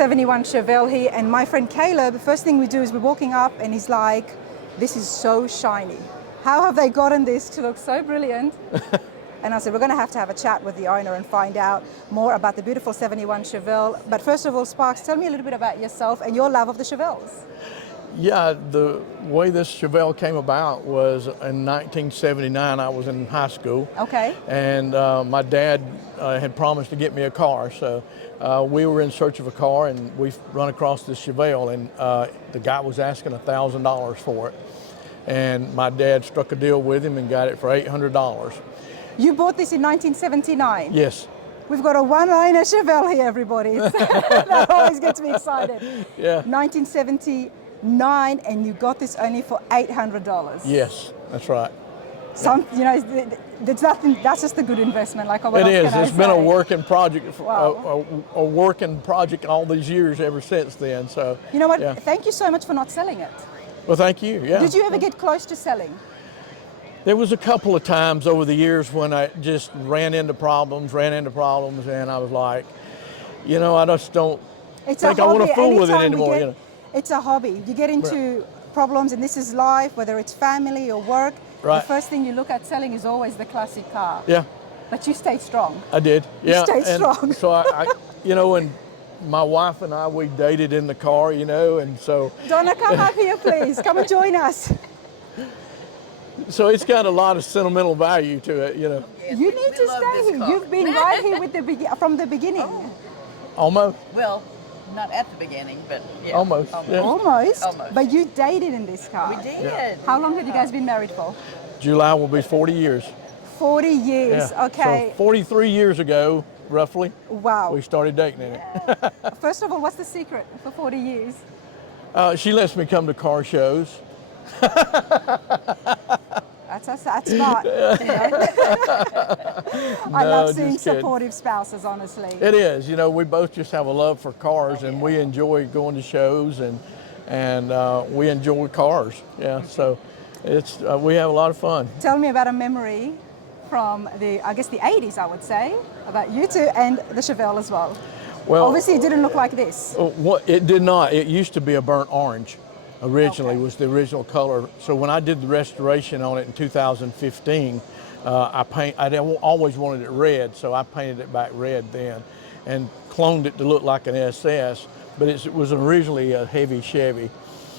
71 Chevelle here, and my friend Caleb, the first thing we do is we're walking up and he's like, this is so shiny. How have they gotten this to look so brilliant? And I said, we're going to have a chat with the owner and find out more about the beautiful 71 Chevelle. But first of all, Sparks, tell me a little bit about yourself and your love of the Chevelles. Yeah, the way this Chevelle came about was in 1979. I was in high school. Okay. And my dad had promised to get me a car. So we were in search of a car, and we run across this Chevelle, and the guy was asking $1,000 for it. And my dad struck a deal with him and got it for $800. You bought this in 1979? Yes. We've got a one-liner Chevelle here, everybody. That always gets me excited. Yeah. 1979, and you got this only for $800. Yes, that's right. There's nothing. That's just a good investment. Like what it else is. can I It's been say? a working project, Wow. a working project all these years ever since then. So you know what? Yeah. Thank you so much for not selling it. Well, thank you. Yeah. Did you ever get close to selling? There was a couple of times over the years when I just ran into problems, and I was like, I just don't It's think a I hobby. want to fool with it Anytime we anymore. It's a hobby. You get into problems, and this is life, whether it's family or work. Right. The first thing you look at selling is always the classic car. Yeah, But you stayed strong. I did. Yeah, stayed and strong. So and my wife and I, we dated in the car, and so. Donna, come up here, please. Come and join us. So it's got a lot of sentimental value to it, You need to stay here. You've been right here with from the beginning. Oh. Almost. Well, not at the beginning, but yeah. Almost. Yeah. Almost. Almost. But you dated in this car. We did. Yeah. How long have you guys been married for? July will be 40 years. 40 years. Yeah. Okay. So 43 years ago, roughly, Wow. we started dating in it. First of all, what's the secret for 40 years? She lets me come to car shows. That's smart. I love seeing supportive spouses, honestly. It is. We both just have a love for cars, and we enjoy going to shows, and we enjoy cars. Yeah, so we have a lot of fun. Tell me about a memory from the 80s, I would say, about you two and the Chevelle as well. Well, obviously it didn't look like this. It did not. It used to be a burnt orange. Originally was the original color. So when I did the restoration on it in 2015, I always wanted it red, so I painted it back red then, and cloned it to look like an SS. But it was originally a heavy Chevy.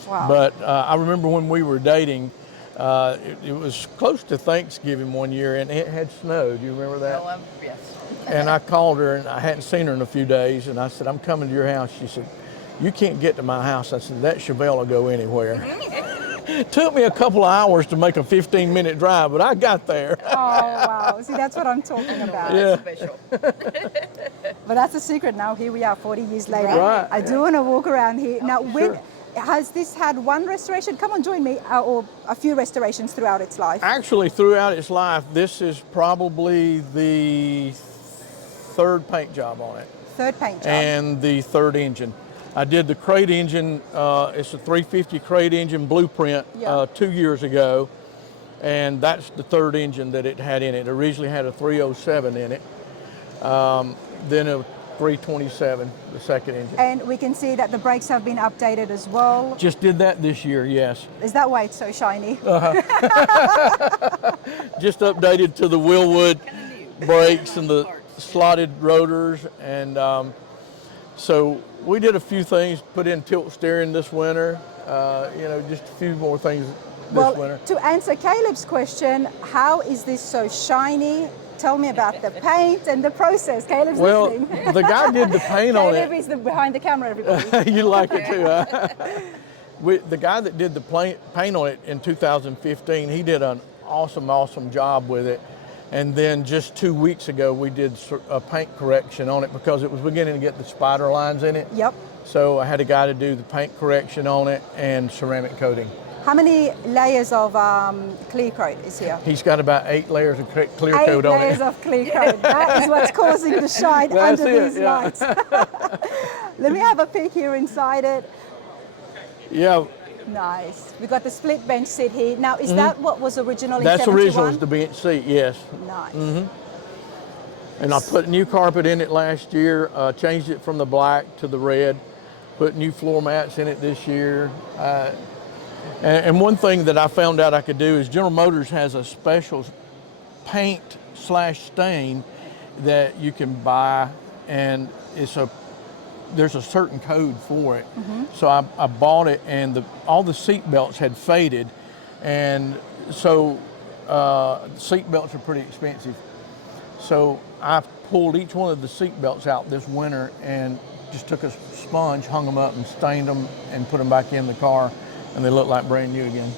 Wow. But I remember when we were dating, it was close to Thanksgiving one year, and it had snowed. You remember that? Oh, yes. And I called her, and I hadn't seen her in a few days, and I said, I'm coming to your house. She said, you can't get to my house. I said, that Chevelle will go anywhere. It took me a couple of hours to make a 15-minute drive, but I got there. Oh, wow. See, that's what I'm talking about. Yeah. Special. But that's the secret now. Here we are 40 years later. Right. I do want to walk around here. Now, has this had one restoration? Come on, join me. Or a few restorations throughout its life? Actually, throughout its life, this is probably the third paint job on it. Third paint job. And the third engine. I did the crate engine, it's a 350 crate engine blueprint 2 years ago, and that's the third engine that it had in it. It originally had a 307 in it, then a 327, the second engine. And we can see that the brakes have been updated as well. Just did that this year, yes. Is that why it's so shiny? Just updated to the Willwood brakes and the slotted rotors, and so we did a few things, put in tilt steering this winter, just a few more things this winter. To answer Caleb's question, how is this so shiny? Tell me about the paint and the process. Caleb's listening. Well, the guy did the paint on it. Caleb is behind the camera, everybody. You like it too, huh? The guy that did the paint on it in 2015, he did an awesome job with it. And then just 2 weeks ago, we did a paint correction on it because it was beginning to get the spider lines in it. Yep. So I had a guy to do the paint correction on it and ceramic coating. How many layers of clear coat is here? He's got about 8 layers of clear coat on it. 8 layers of clear coat. That is what's causing the shine under these lights. Let me have a peek here inside it. Yeah. Nice. We've got the split bench seat here. Now, is that what was originally That's 71? original is the bench seat, yes. Nice. And I put new carpet in it last year, changed it from the black to the red. put new floor mats in it this year. And one thing that I found out I could do is General Motors has a special paint / stain that you can buy, and there's a certain code for it. So I bought it, and all the seat belts had faded, and so seat belts are pretty expensive. So I pulled each one of the seat belts out this winter and just took a sponge, hung them up and stained them and put them back in the car, and they look like brand new again.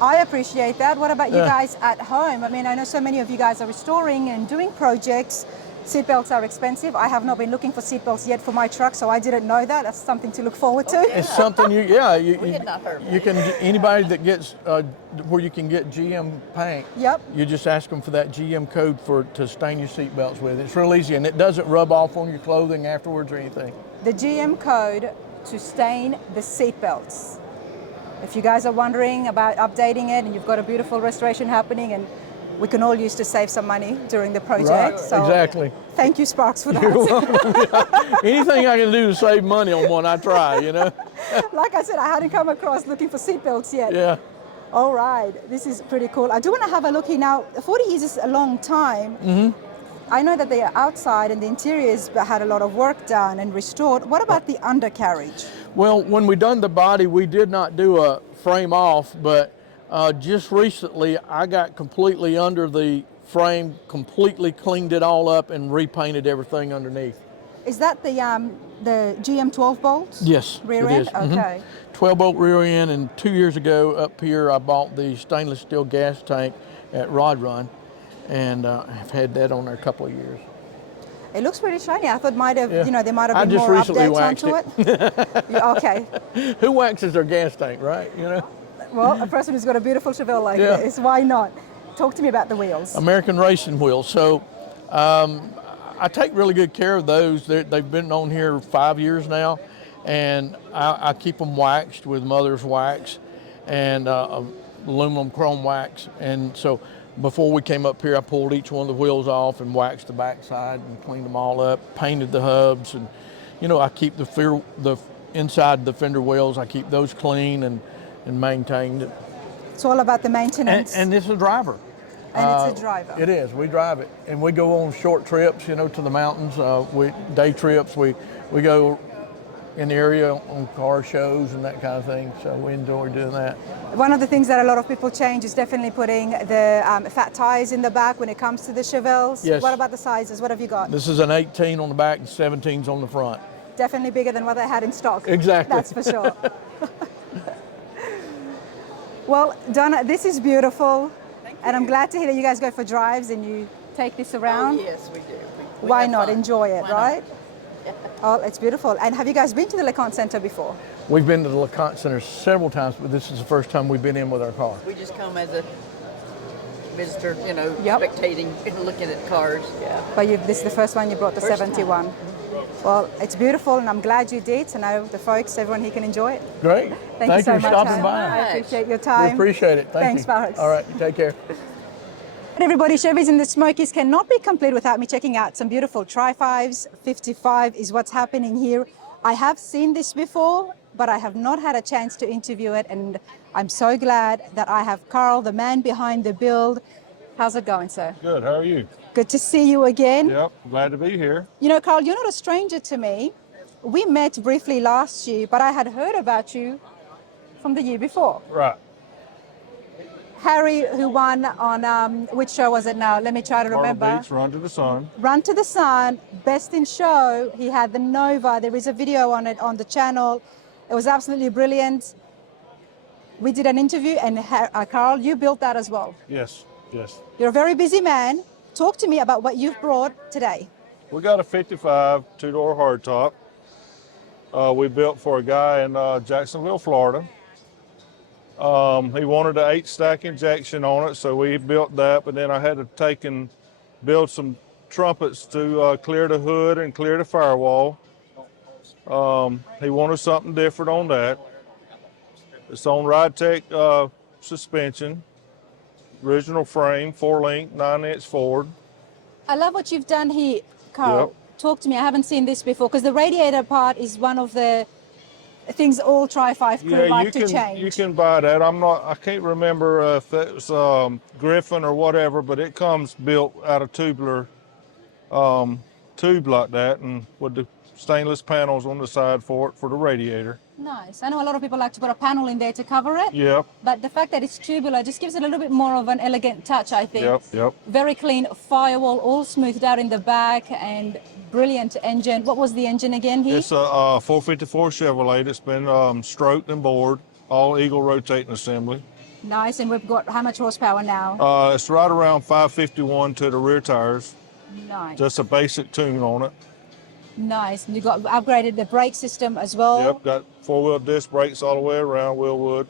I appreciate that. What about you guys at home? I mean, I know so many of you guys are restoring and doing projects. Seatbelts are expensive. I have not been looking for seatbelts yet for my truck, so I didn't know that. That's something to look forward to. It's something you had not heard of you can, anybody that gets where you can get GM paint. Yep. You just ask them for that GM code to stain your seat belts with. It's real easy, and it doesn't rub off on your clothing afterwards or anything. The GM code to stain the seat belts. If you guys are wondering about updating it, and you've got a beautiful restoration happening, and we can all use to save some money during the project. Right, so exactly. Thank you, Sparks, for that. You're welcome. Anything I can do to save money on one, I try, you know? Like I said, I hadn't come across looking for seatbelts yet. Yeah. All right, this is pretty cool. I do want to have a look here now. 40 years is a long time. I know that they are outside and the interiors had a lot of work done and restored. What about the undercarriage? Well, when we done the body, we did not do a frame off, but just recently I got completely under the frame, completely cleaned it all up and repainted everything underneath. Is that the GM 12 bolts? Yes, Rear it end? is. Okay. 12 bolt rear end, and 2 years ago up here I bought the stainless steel gas tank at Rod Run, and I've had that on there a couple of years. It looks pretty shiny. I thought might have, you know, there might have been just more recently updates waxed onto it. Okay. Who waxes their gas tank, right? You know. Well, a person who's got a beautiful Chevelle like Yeah. this, why not? Talk to me about the wheels. American racing wheels. So I take really good care of those. They've been on here 5 years now, and I keep them waxed with mother's wax and aluminum chrome wax. And so before we came up here, I pulled each one of the wheels off and waxed the backside and cleaned them all up, painted the hubs, and you know, I keep the inside the fender wheels, I keep those clean and maintained. It's all about the maintenance. And it's a driver. And it's a driver. It is. We drive it, and we go on short trips, you know, to the mountains. Day trips. We go in the area on car shows and that kind of thing. So we enjoy doing that. One of the things that a lot of people change is definitely putting the fat tires in the back when it comes to the Chevelles. Yes. What about the sizes? What have you got? This is an 18 on the back and 17s on the front. Definitely bigger than what they had in stock. Exactly. That's for sure. Well, Donna, this is beautiful. And I'm glad to hear that you guys go for drives and you take this around. Oh, yes, we do. We Why have not? fun. Enjoy it, Why right? Oh, it's beautiful. And have you guys been to the LeConte Center before? We've been to the LeConte Center several times, but this is the first time we've been in with our car. We just come as a visitor, you know, Yep. spectating, looking at cars. Yeah. But this is the first one you brought, the First 71. Well, it's beautiful, and I'm glad you did. So now the folks, everyone here can enjoy it. Great. Thank you so for much. stopping Hannah. by. I appreciate your We time. appreciate it. Thanks, Thanks, folks. All right. Take care. Everybody, Chevys in the Smokies cannot be complete without me checking out some beautiful Tri-5s. 55 is what's happening here. I have seen this before, but I have not had a chance to interview it, and I'm so glad that I have Carl, the man behind the build. How's it going, sir? Good, how are you? Good to see you again. Yep, glad to be here. You know, Carl, you're not a stranger to me. We met briefly last year, but I had heard about you from the year before. Right. Harry, who won on, which show was it now? Let me try to Myrtle remember. Beach, Run to the Sun. Run to the Sun, best in show. He had the Nova. There is a video on it on the channel. It was absolutely brilliant. We did an interview, and Carl, you built that as well. Yes, yes. You're a very busy man. Talk to me about what you've brought today. We got a 55 two-door hardtop. We built for a guy in Jacksonville, Florida. He wanted an 8-stack injection on it, so we built that, but then I had to take and build some trumpets to clear the hood and clear the firewall. He wanted something different on that. It's on RideTech suspension, original frame, 4-link, 9-inch Ford. I love what you've done here, Carl. Yep. Talk to me. I haven't seen this before, because the radiator part is one of the things all Tri-5 crew Yeah, like you to can change. buy that. I can't remember if it was Griffin or whatever, but it comes built out of tubular tube like that, and with the stainless panels on the side for it for the radiator. Nice. I know a lot of people like to put a panel in there to cover it. Yep, But the fact that it's tubular just gives it a little bit more of an elegant touch, I think. yep. Very clean firewall, all smoothed out in the back, and brilliant engine. What was the engine again here? It's a 454 Chevrolet that's been stroked and bored, all Eagle rotating assembly. Nice. And we've got how much horsepower now? It's right around 551 to the rear tires. Nice. Just a basic tune on it. Nice. And you got upgraded the brake system as well. Yep, got four-wheel disc brakes all the way around, Willwood.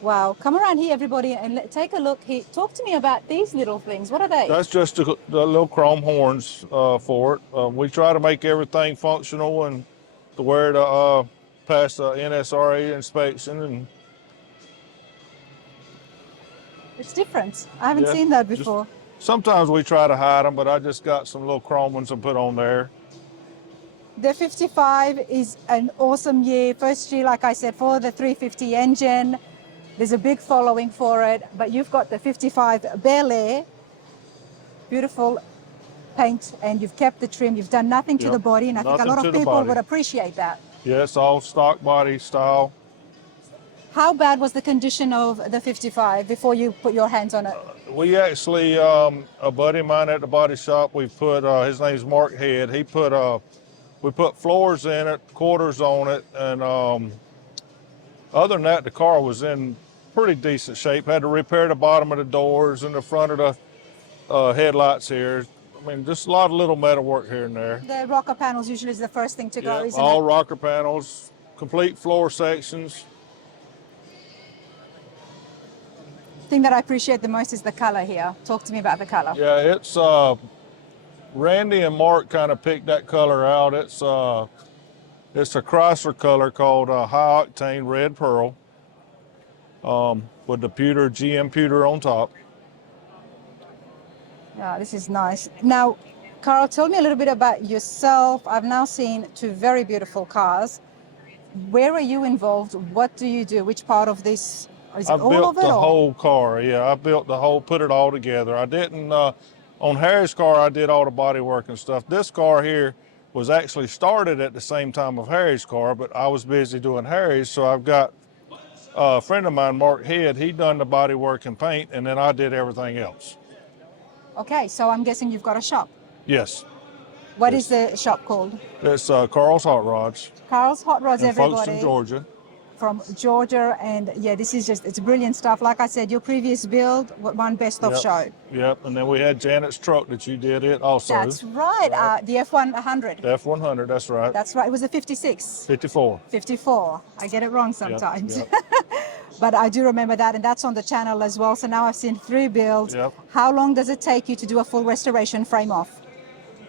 Wow. Come around here, everybody, and take a look here. Talk to me about these little things. What are they? That's just the little chrome horns for it. We try to make everything functional and to where to pass the NSRA inspection. And It's different. I haven't yeah, seen that before. sometimes we try to hide them, but I just got some little chrome ones to put on there. The 55 is an awesome year. First year, like I said, for the 350 engine. There's a big following for it, but you've got the 55 Bel Air, beautiful paint, and you've kept the trim. You've done nothing to Yep, the body, and I think a nothing lot to of the people body. would appreciate that. Yeah, it's all stock body style. How bad was the condition of the 55 before you put your hands on it? We actually, a buddy of mine at the body shop, we put, his name's Mark Head. We put floors in it, quarters on it, and other than that, the car was in pretty decent shape. Had to repair the bottom of the doors and the front of the headlights here. I mean, just a lot of little metal work here and there. The rocker panels usually is the first thing to go, Yep, isn't all it? rocker panels, complete floor sections. The thing that I appreciate the most is the color here. Talk to me about the color. Yeah, it's Randy and Mark kind of picked that color out. It's a Chrysler color called High Octane Red Pearl with the pewter GM pewter on top. Yeah, this is nice. Now, Carl, tell me a little bit about yourself. I've now seen two very beautiful cars. Where are you involved? What do you do? Which part of this? Is it I all built of it? the or? whole car. Yeah, I built the whole, put it all together. I didn't, on Harry's car, I did all the body work and stuff. This car here was actually started at the same time of Harry's car, but I was busy doing Harry's, so I've got a friend of mine, Mark Head, he done the body work and paint, and then I did everything else. Okay, so I'm guessing you've got a shop. Yes, What is the shop called? it's Carl's Hot Rods Carl's Hot Rods, in everybody. Folkestone, Georgia. From Georgia, and yeah, this is just, it's brilliant stuff. Like I said, your previous build won Best of Yep. Show. Yep, and then we had Janet's truck that you did it also. That's right, the F100. F100, that's right. That's right, it was a 56. 54. 54. I get it wrong sometimes. yep. But I do remember that, and that's on the channel as well. So now I've seen 3 builds. Yep. How long does it take you to do a full restoration frame off?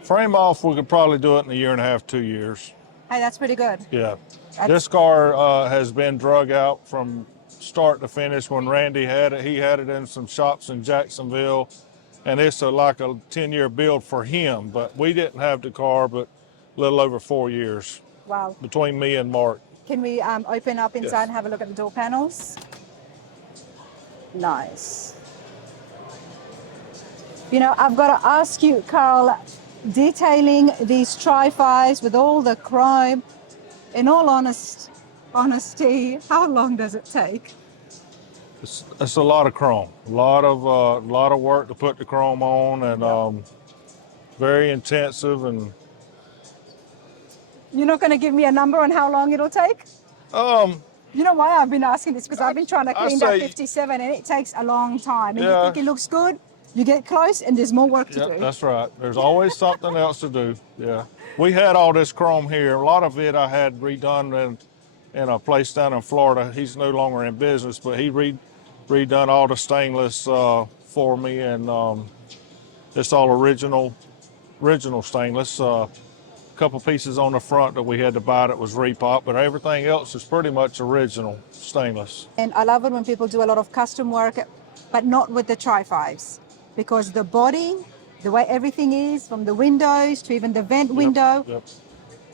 Frame off, we could probably do it in 1.5 to 2 years. Hey, that's pretty good. Yeah. That's- This car has been drug out from start to finish. When Randy had it, he had it in some shops in Jacksonville, and it's like a 10-year build for him. But we didn't have the car but a little over 4 years Wow. between me and Mark. Can we open up inside Yes. and have a look at the door panels? Nice. You know, I've got to ask you, Carl, detailing these Tri-5s with all the chrome, in all honesty, how long does it take? It's a lot of chrome, a lot of work to put the chrome on, and very intensive. And You're not going to give me a number on how long it'll take? You know why I've been asking this? Because I've been trying to I clean that say- 57 and it takes a long time. And Yeah. you think it looks good, you get close and there's more work to yeah, do. that's right. There's always something else to do. Yeah, we had all this chrome here. A lot of it I had redone in a place down in Florida. He's no longer in business, but he redone all the stainless for me, and it's all original stainless. A couple pieces on the front that we had to buy that was repop, but everything else is pretty much original stainless. And I love it when people do a lot of custom work, but not with the Tri-5s. Because the body, the way everything is, from the windows to even the vent window, Yep.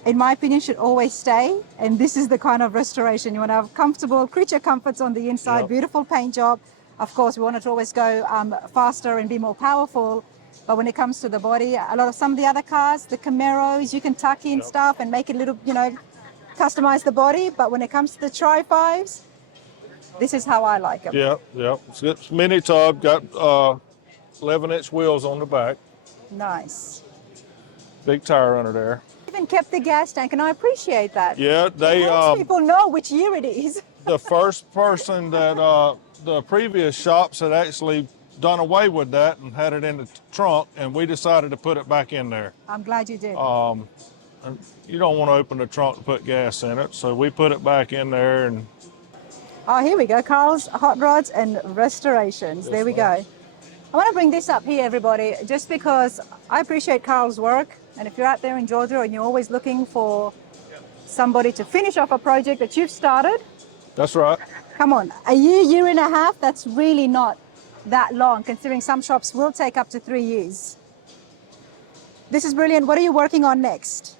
in my opinion, should always stay. And this is the kind of restoration. You want to have comfortable creature comforts on the inside, Yep. beautiful paint job. Of course, we want it to always go faster and be more powerful. But when it comes to the body, a lot of some of the other cars, the Camaros, you can tuck in stuff and make it a little, customize the body. But when it comes to the Tri-5s, this is how I like them. Yep. It's mini tub, got 11-inch wheels on the back, Nice. big tire under there. Even kept the gas tank, and I appreciate that. Yeah, they It helps people know which year it is. the first person that the previous shops had actually done away with that and had it in the trunk, and we decided to put it back in there. I'm glad you did. And you don't want to open the trunk to put gas in it, so we put it back in there. And Oh, here we go. Carl's Hot Rods and Restorations. There we go. I want to bring this up here, everybody, just because I appreciate Carl's work. And if you're out there in Georgia and you're always looking for somebody to finish off a project that you've started, that's right. come on, a year and a half, that's really not that long, considering some shops will take up to 3 years. This is brilliant. What are you working on next?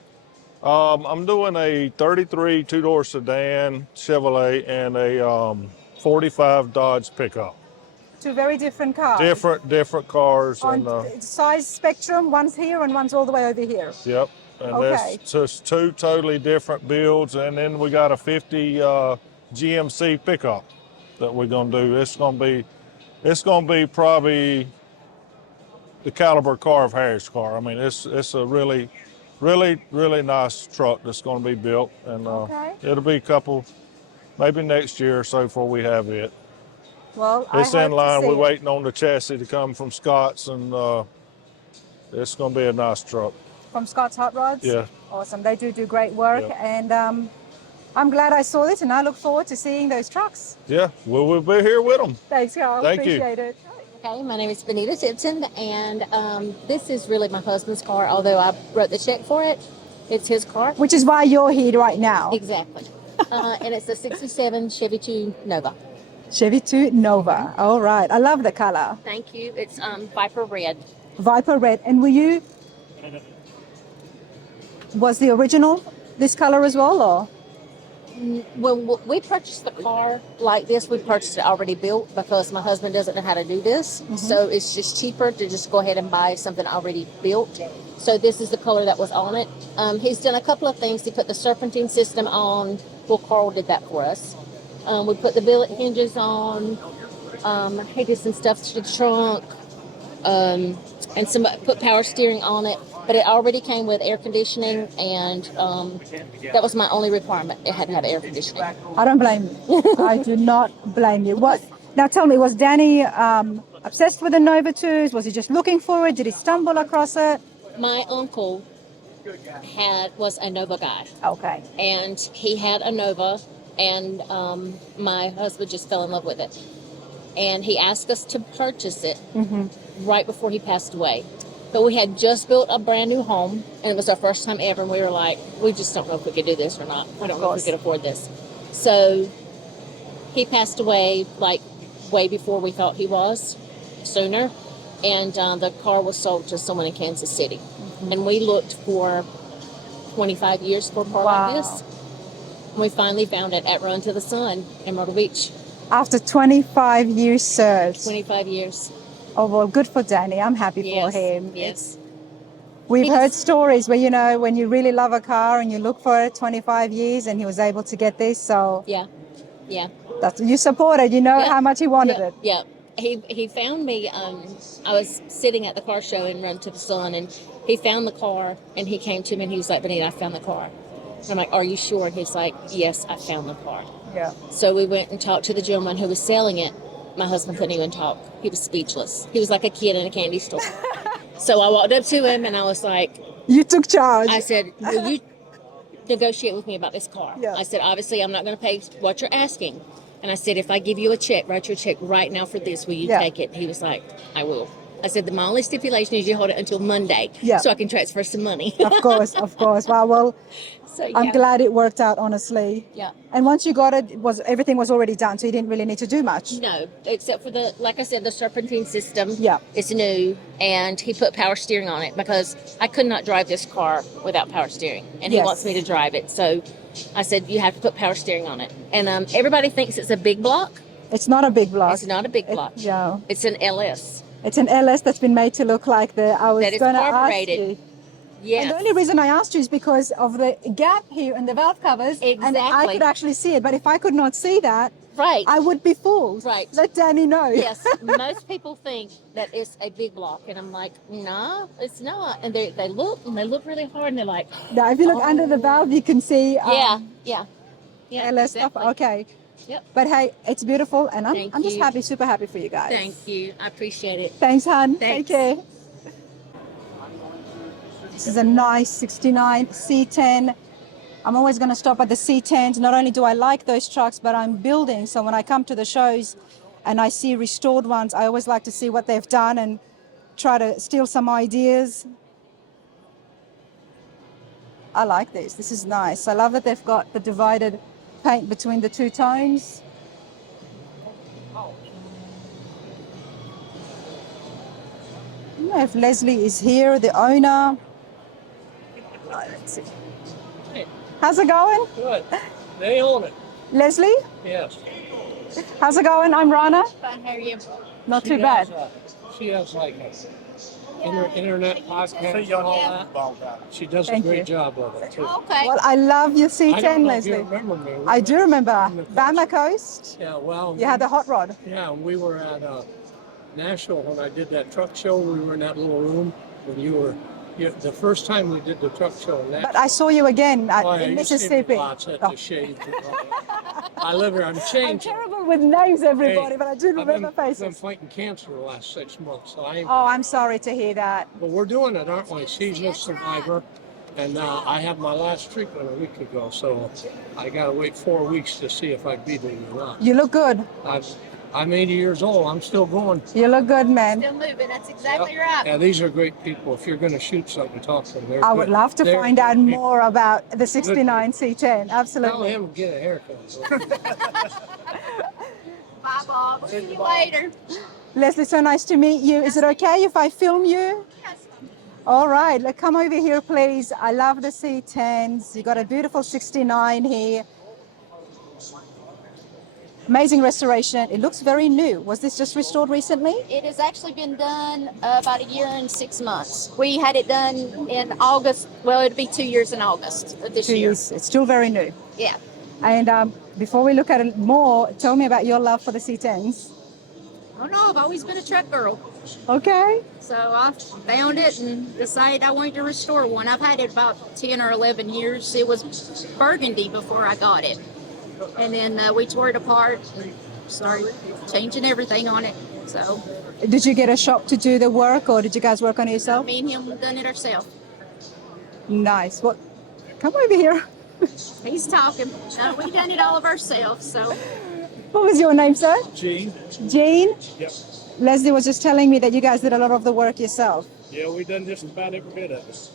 I'm doing a 33 two-door sedan Chevrolet and a 45 Dodge pickup. Two very different cars. Different cars. On And size spectrum, one's here and one's all the way over here. yep. And Okay. that's just two totally different builds. And then we got a 50 GMC pickup that we're gonna do. It's gonna be probably the caliber car of Harry's car. I mean, it's a really nice truck that's gonna be built, and Okay. it'll be a couple, maybe next year or so before we have it. Well, It's I in hope line. to see We're it. waiting on the chassis to come from Scott's, and it's gonna be a nice truck. From Scott's Hot Rods? Yeah. Awesome. They do great work. Yeah. And I'm glad I saw this, and I look forward to seeing those trucks. Yeah, we'll be here with them. Thanks, Carl. Thank you. Appreciate it. Okay, my name is Benita Tipton, and this is really my husband's car, although I wrote the check for it. It's his car. Which is why you're here right now. Exactly. And it's a 67 Chevy 2 Nova. Chevy 2 Nova. All right. I love the color. Thank you. It's Viper Red. Viper Red. And was the original this color as well, or? When we purchased the car like this, we purchased it already built because my husband doesn't know how to do this. So it's just cheaper to just go ahead and buy something already built. So this is the color that was on it. He's done a couple of things. He put the serpentine system on. Well, Carl did that for us. We put the billet hinges on. He did some stuff to the trunk. And put power steering on it. But it already came with air conditioning, and that was my only requirement. It had to have air conditioning. I don't blame you. I do not blame you. What? Now tell me, was Danny obsessed with the Nova 2s? Was he just looking for it? Did he stumble across it? My uncle was a Nova guy, Okay. and he had a Nova, and my husband just fell in love with it. And he asked us to purchase it right before he passed away. But we had just built a brand new home, and it was our first time ever, and we were like, we just don't know if we could do this or not. We don't know if we could afford this. So he passed away like way before we thought he was, sooner, and the car was sold to someone in Kansas City. And we looked for 25 years for a car like this. We finally found it at Run to the Sun in Myrtle Beach. After 25 years served. 25 years. Oh, well, good for Danny. I'm happy for him. Yes. We've heard stories where, when you really love a car and you look for it 25 years and he was able to get this. So Yeah. you supported, how much he wanted it. Yeah. He found me. I was sitting at the car show in Run to the Sun, and he found the car, and he came to me and he was like, Benita, I found the car. And I'm like, are you sure? And he's like, yes, I found the car. Yeah. So we went and talked to the gentleman who was selling it. My husband couldn't even talk. He was speechless. He was like a kid in a candy store. So I walked up to him and I was like, You took charge. I said, will you negotiate with me about this car? Yeah. I said, obviously, I'm not going to pay what you're asking. And I said, if I give you a check, write your check right now for this, will you take it? And he was like, I will. I said, my only stipulation is you hold it until Monday Yeah. so I can transfer some money. Of course, of course. Wow, well, So, yeah. I'm glad it worked out, honestly. Yeah. And once you got it, everything was already done, so you didn't really need to do much. No, except for like I said, the serpentine system. Yeah. It's new, and he put power steering on it because I could not drive this car without power steering, and he Yes. wants me to drive it. So I said, you have to put power steering on it. And everybody thinks it's a big block. It's not a big block. It's not a big block. Yeah. It's an LS. It's an LS that's been made to look like I was That is going to ask carbureted. you. Yes. And the only reason I asked you is because of the gap here in the valve covers. And I Exactly. could actually see it. But if I could not see that, Right. I would be fooled. Right. Let Danny know. Yes, most people think that it's a big block, and I'm like, nah, it's not. And they look really hard, and they're like, Now, if you look under the valve, you can see yeah. LS stuff. exactly. Okay. Yep. But hey, it's beautiful, and Thank I'm just you. happy, super happy for you guys. Thank you. I appreciate it. Thanks, hon. Thanks. Take care. This is a nice 69 C10. I'm always going to stop at the C10s. Not only do I like those trucks, but I'm building. So when I come to the shows and I see restored ones, I always like to see what they've done and try to steal some ideas. I like this. This is nice. I love that they've got the divided paint between the two tones. I don't know if Leslie is here, the owner. Oh, let's see. How's it going? Good. They own it. Leslie, Yes. how's it going? I'm Rana. Fine, how are you? Not She too bad. She has like internet podcast and all that. She does Thank a great you. job of it too. Okay. Well, I love your I don't C10, know if you Leslie. remember me. I do remember. In the Bama Coast. Yeah, well. You had the hot rod. Yeah, we were at Nashville when I did that truck show. We were in that little room when you were. The first time we did the truck show in Nashville. But I saw you again Oh, yeah, in you see me Mississippi. lots at Oh. the shades. And all that. I live here. I'm I'm changing. terrible with names, everybody, Hey, but I do remember I've been faces. fighting cancer the last 6 months, so I. Oh, I'm sorry to hear that. But we're doing it, aren't we? Seasonal survivor. And I had my last treatment a week ago, so I got to wait 4 weeks to see if I beat it or not. You look good. I'm 80 years old. I'm still going. You look good, man. Still moving. That's exactly Yep. right. Yeah, these are great people. If you're going to shoot something, talk to them. They're I would good. love to They're find out good people. more about the 69 C10. Tell Absolutely. him to get a haircut. Bye, Bob. See you later. Leslie, so nice to meet you. Is it okay if I film you? Yes. All right, come over here, please. I love the C10s. You got a beautiful 69 here. Amazing restoration. It looks very new. Was this just restored recently? It has actually been done about a year and 6 months. We had it done in August. Well, it'll be 2 years in August of this year. It's still very new. Yeah. And before we look at it more, tell me about your love for the C10s. Oh no, I've always been a truck girl. Okay. So I found it and decided I wanted to restore one. I've had it about 10 or 11 years. It was burgundy before I got it. And then we tore it apart and started changing everything on it. So Did you get a shop to do the work, or did you guys work on it yourself? me and him done it ourselves. Nice. Well, come over here. He's talking. We done it all of ourselves. So What was your name, sir? Gene? Gene? Yep. Leslie was just telling me that you guys did a lot of the work yourself. Yeah, we done just about every bit of it.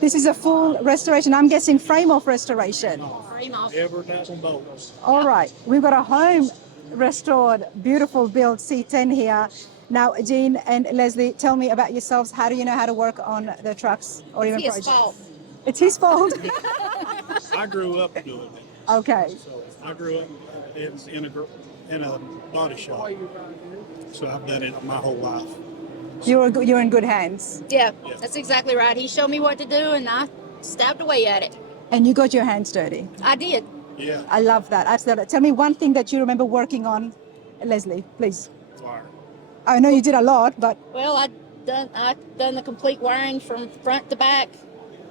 This is a full restoration. I'm guessing frame-off restoration. frame off. Every nut and bolt. All right. We've got a home restored, beautiful built C10 here. Now, Jean and Leslie, tell me about yourselves. How do you know how to work on the trucks or even His projects? fault. It's his fault. I grew up doing it. Okay. So I grew up in a body shop. So I've done it my whole life. You're in good hands. Yeah, that's exactly right. He showed me what to do, and I stabbed away at it. And you got your hands dirty. I did. Yeah, I love that. Absolutely. Tell me one thing that you remember working on, Leslie, please. fire. I know you did a lot, but Well, I done the complete wiring from front to back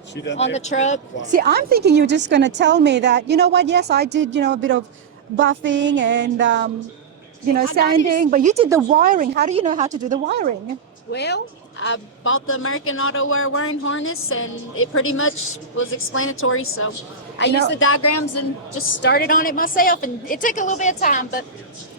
She done on the everything. truck. Fire. see, I'm thinking you're just going to tell me that, you know what, yes, I did, a bit of buffing and, I sanding, but you did the wiring. How do you know how to do the wiring? Well, I bought the American Auto Wear wearing harness, and it pretty much was explanatory. So I You know- used the diagrams and just started on it myself, and it took a little bit of time, but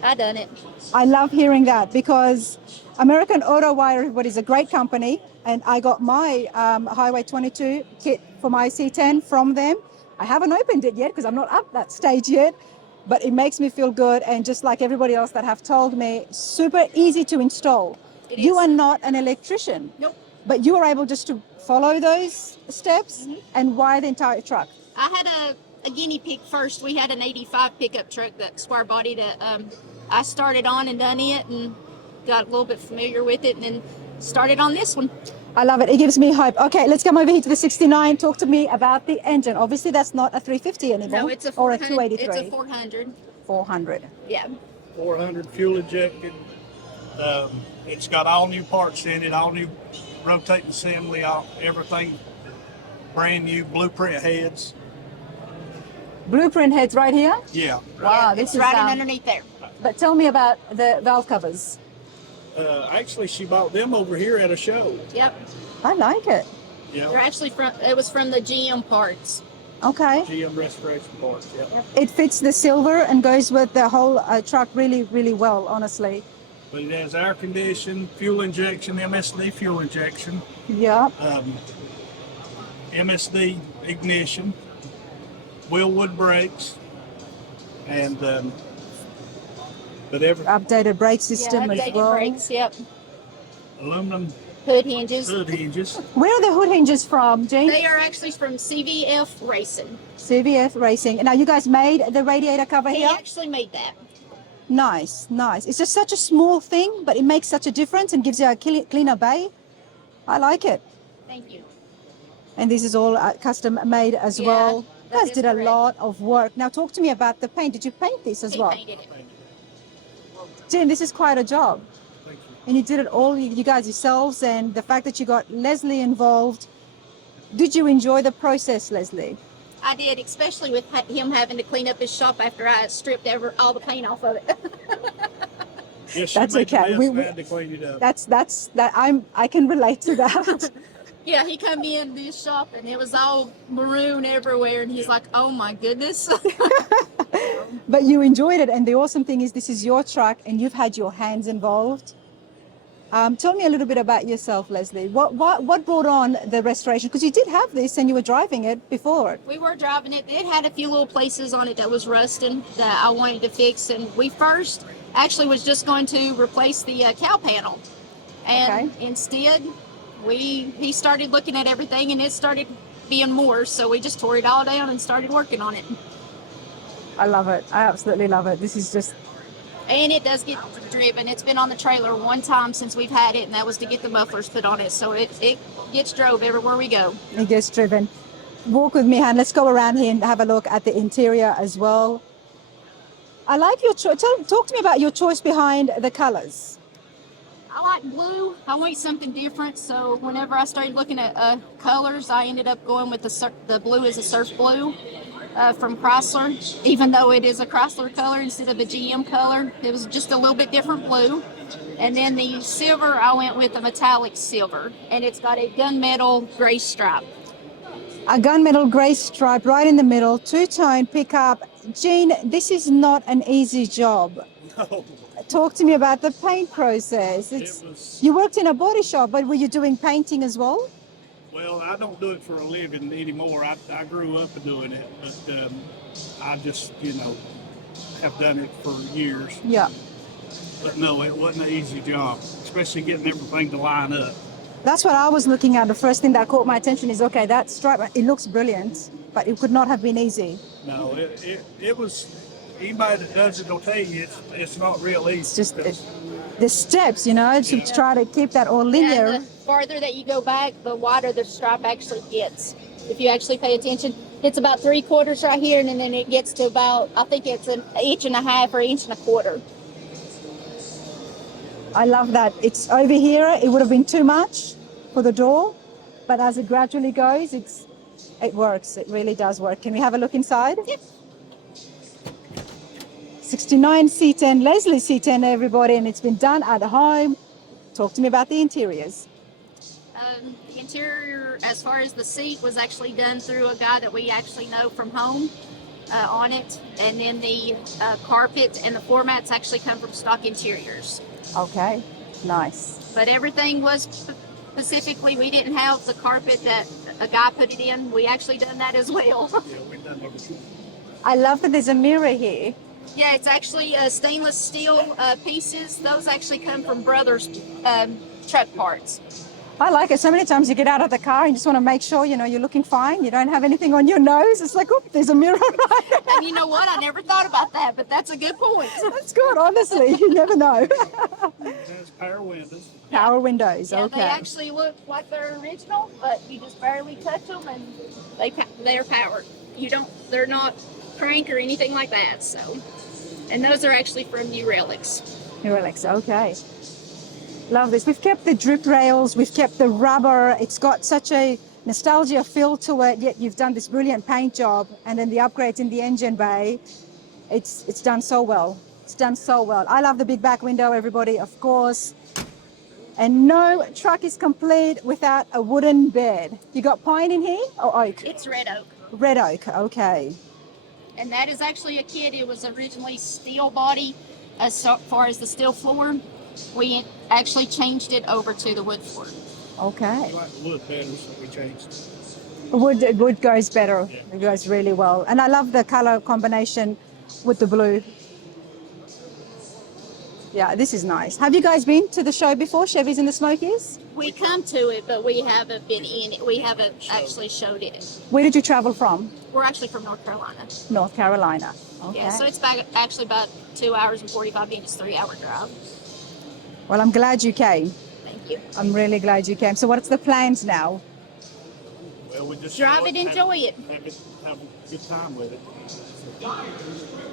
I done it. I love hearing that because American Auto Wire, everybody, is a great company, and I got my Highway 22 kit for my C10 from them. I haven't opened it yet because I'm not up that stage yet, but it makes me feel good. And just like everybody else that have told me, super easy to install. It You is. are not an electrician, Nope. but you were able just to follow those steps and wire the entire truck. I had a guinea pig first. We had an 85 pickup truck that square bodied that I started on and done it and got a little bit familiar with it and then started on this one. I love it. It gives me hope. Okay, let's come over here to the 69. Talk to me about the engine. Obviously, that's not a 350 anymore. No, it's a or a 400. 283. It's a 400. 400. Yeah. 400 fuel injected. It's got all new parts in it, all new rotating assembly, everything brand new blueprint heads. Blueprint heads right here. Yeah. Wow, It's this is right underneath there. But tell me about the valve covers. Actually, she bought them over here at a show. Yep. I like it. They're Yeah. actually it was from the GM parts. Okay. GM restoration parts. Yeah. It fits the silver and goes with the whole truck really, really well, honestly. But it has air conditioning, fuel injection, MSD fuel injection, Yeah. MSD ignition, wheelwood brakes, and but every Updated brake system as updated well. brakes. Yep. aluminum Hood hinges. hood hinges. Where are the hood hinges from, Jane? They are actually from CVF Racing. CVF Racing. Now, you guys made the radiator cover He here? actually made that. Nice, nice. It's just such a small thing, but it makes such a difference and gives you a cleaner bay. I like it. Thank you. And this is all custom made as Yeah, well. You that guys is did a correct. lot of work. Now, talk to me about the paint. Did you paint this as He well? painted it. Jane, this is quite a job. Thank you. And you did it all, you guys yourselves, and the fact that you got Leslie involved. Did you enjoy the process, Leslie? I did, especially with him having to clean up his shop after I stripped all the paint off of it. Yes, she That's made okay. the We- best man to clean it up. I can relate to that. Yeah, he come in this shop and it was all maroon everywhere, and he's like, "Oh my goodness." But you enjoyed it, and the awesome thing is this is your truck and you've had your hands involved. Tell me a little bit about yourself, Leslie. What brought on the restoration? Because you did have this and you were driving it before. We were driving it. It had a few little places on it that was rusting that I wanted to fix, and we first actually was just going to replace the cow panel, and instead he started looking at everything and it started being more, so we just tore it all down and started working on it. I love it. I absolutely love it. This is just, And it does get driven. It's been on the trailer one time since we've had it, and that was to get the mufflers put on it, so it gets drove everywhere we go. it gets driven. Walk with me, Han. Let's go around here and have a look at the interior as well. I like your choice. Talk to me about your choice behind the colors. I like blue. I want something different, so whenever I started looking at colors, I ended up going with the blue is a surf blue from Chrysler. Even though it is a Chrysler color instead of a GM color, it was just a little bit different blue. And then the silver, I went with a metallic silver, and it's got a gunmetal gray stripe. A gunmetal gray stripe right in the middle, two-tone pickup. Jean, this is not an easy job. No, Talk to me about the paint process. was- You worked in a body shop, but were you doing painting as well? well, I don't do it for a living anymore. I grew up doing it, but I just, have done it for years. Yeah. But no, it wasn't an easy job, especially getting everything to line up. That's what I was looking at. The first thing that caught my attention is, okay, that stripe, it looks brilliant, but it could not have been easy. No, it was. Anybody that does it will tell you it's not real easy. It's just because- the steps, to try to keep that all linear. And the farther that you go back, the wider the stripe actually gets. If you actually pay attention, it's about 3/4 right here, and then it gets to about, I think it's an 1.5 or 1.25 inches. I love that. It's over here. It would have been too much for the door, but as it gradually goes, it works. It really does work. Can we have a look inside? Yep. 69 C10, Leslie C10, everybody, and it's been done at home. Talk to me about the interiors. The interior, as far as the seat, was actually done through a guy that we actually know from home on it. And then the carpet and the floor mats actually come from stock interiors. Okay, nice. But everything was specifically, we didn't have the carpet that a guy put it in. We actually done that as well. Yeah, we've done everything. I love that there's a mirror here. Yeah, it's actually stainless steel pieces. Those actually come from Brothers truck parts. I like it. So many times you get out of the car and you just want to make sure, you're looking fine. You don't have anything on your nose. It's like, oh, there's a mirror right there. And you know what? I never thought about that, but that's a good point. That's good, honestly. You never know. It has power windows. Power windows, Yeah, okay. they actually look like they're original, but you just barely touch them and they're powered. They're not crank or anything like that. So, and those are actually from New Relics. New Relics, okay. Love this. We've kept the drip rails, we've kept the rubber. It's got such a nostalgia feel to it, yet you've done this brilliant paint job, and then the upgrades in the engine bay. It's done so well. It's done so well. I love the big back window, everybody, of course. And no truck is complete without a wooden bed. You got pine in here or oak? It's red oak. Red oak, okay. And that is actually a kit. It was originally steel body as far as the steel floor. We actually changed it over to the wood floor. Okay. We like the wood better, so we changed. Wood goes better. It goes really well. And I love the color combination with the blue. Yeah, this is nice. Have you guys been to the show before, Chevys and the Smokies? We come to it, but we haven't been in it. We haven't actually showed it. Where did you travel from? We're actually from North Carolina. North Carolina. Okay. Yeah, so it's actually about 2 hours and 45 minutes, 3-hour drive. Well, I'm glad you came. Thank you. I'm really glad you came. So what's the plans now? Well, we just Drive it, enjoy it. Have a good time with it.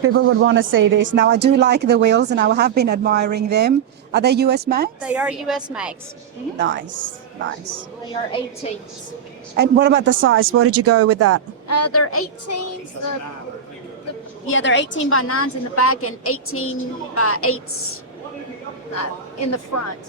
People would want to see this. Now, I do like the wheels and I have been admiring them. Are they US Max? They are US Max. Nice, nice. They are 18s. And what about the size? What did you go with that? They're 18s. They're 18 by 9s in the back and 18 by 8s in the front.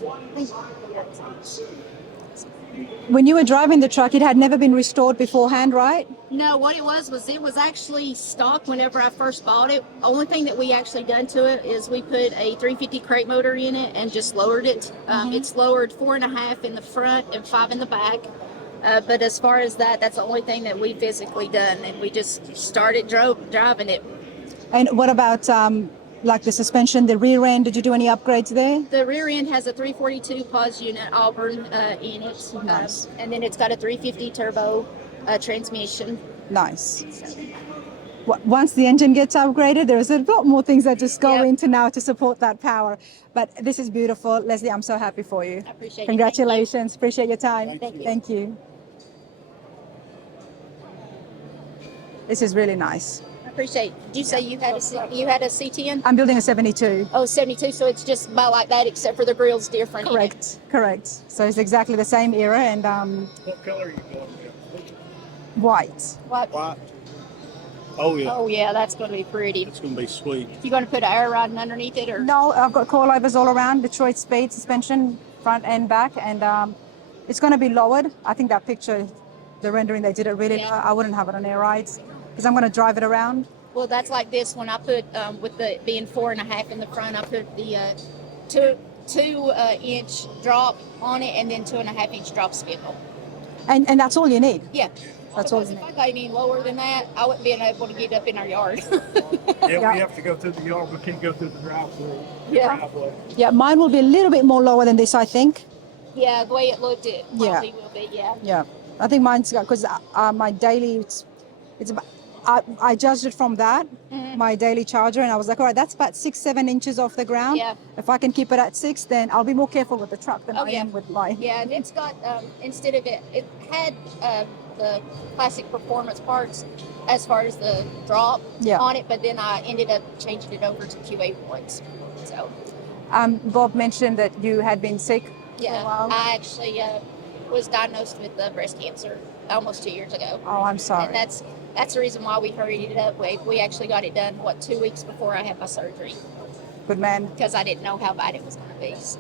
When you were driving the truck, it had never been restored beforehand, right? No, what it was actually stock whenever I first bought it. Only thing that we actually done to it is we put a 350 crate motor in it and just lowered it. It's lowered 4.5 in the front and 5 in the back. But as far as that, that's the only thing that we physically done, and we just started driving it. And what about like the suspension, the rear end? Did you do any upgrades there? The rear end has a 342 pause unit Auburn in it. Nice. And then it's got a 350 turbo transmission. Nice. Once the engine gets upgraded, there's a lot more things that just go into now to support that power. But this is beautiful. Leslie, I'm so happy for you. I appreciate it. Congratulations. Appreciate your time. Thank you. Thank you. This is really nice. I appreciate it. Did you say you had a C10? I'm building a 72. Oh, 72, so it's just about like that, except for the grill's different. Correct, correct. So it's exactly the same era and What color are you going with? white. What? White. Oh yeah, Oh, yeah, that's going to be pretty. it's gonna be sweet. You going to put an air rod underneath it, or? No, I've got coilovers all around, Detroit speed suspension, front and back, and it's going to be lowered. I think that picture, the rendering, they did it really low. I wouldn't have it on air rides because I'm going to drive it around. Well, that's like this. When I put, with the being 4.5 in the front, I put the two inch drop on it and then 2.5 inch drop spindle. And that's all you need. Yeah. That's all Because you if need. I got any lower than that, I wouldn't be able to get up in our yard. Yeah, Yeah. we have to go through the yard. We can't go through the driveway. Yeah. Yeah, mine will be a little bit more lower than this, I think. Yeah, the way it looked, it probably will be, yeah. Yeah, I think mine's got, because my daily, it's about, I judged it from that, my daily charger, and I was like, all right, that's about 6-7 inches off the ground. Yeah. If I can keep it at 6, then I'll be more careful with the truck than Oh, I yeah. am with my. Yeah, and it's got, instead of it had the classic performance parts as far as the drop Yeah. on it, but then I ended up changing it over to QA points. So, Bob mentioned that you had been sick for yeah, a while. I actually was diagnosed with breast cancer almost 2 years ago. Oh, I'm sorry. And that's the reason why we hurried it up. We actually got it done, 2 weeks before I had my surgery, Good man. because I didn't know how bad it was going to be. So,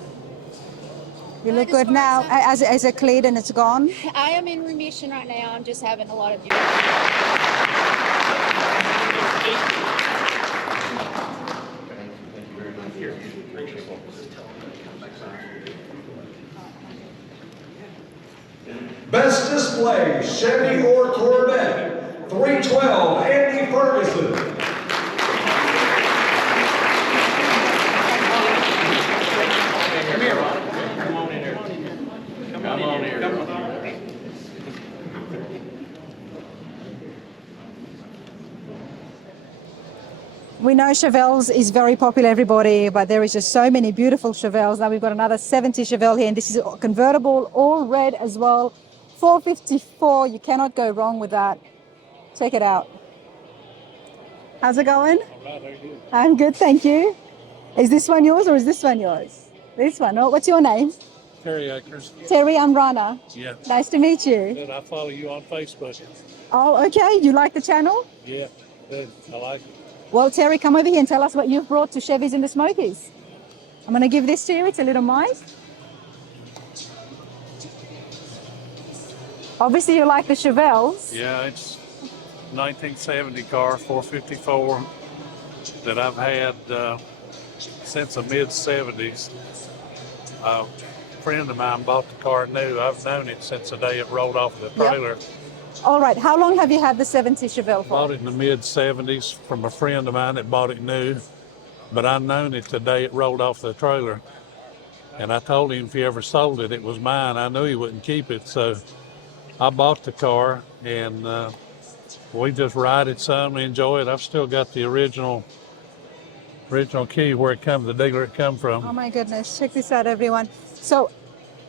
You look good now. As a cleared and it's gone. I am in remission right now. I'm just having a lot of. Best display, Chevy or Corvette, 312, Andy Ferguson. We know Chevelles is very popular, everybody, but there is just so many beautiful Chevelles. Now we've got another 70 Chevelle here, and this is convertible, all red as well. 454, you cannot go wrong with that. Check it out. How's it going? I'm good, thank you. Is this one yours or is this one yours? This one. Oh, what's your name? Terry Akers. Terry, I'm Rana. Yeah. Nice to meet you. Good. I follow you on Facebook. Oh, okay. You like the channel? Yeah. Good. I like it. Well, Terry, come over here and tell us what you've brought to Chevys and the Smokies. I'm going to give this to you. It's a little mic. Obviously, you like the Chevelles. Yeah, it's 1970 car, 454, that I've had since the mid 70s. A friend of mine bought the car new. I've known it since the day it rolled off the trailer. Yep. All right. How long have you had the 70 Chevelle for? Bought it in the mid 70s from a friend of mine that bought it new, but I've known it the day it rolled off the trailer. And I told him if he ever sold it, it was mine. I knew he wouldn't keep it, so I bought the car, and we just ride it some and enjoy it. I've still got the original key where it come, the dealer it come from. Oh my goodness! Check this out, everyone. So,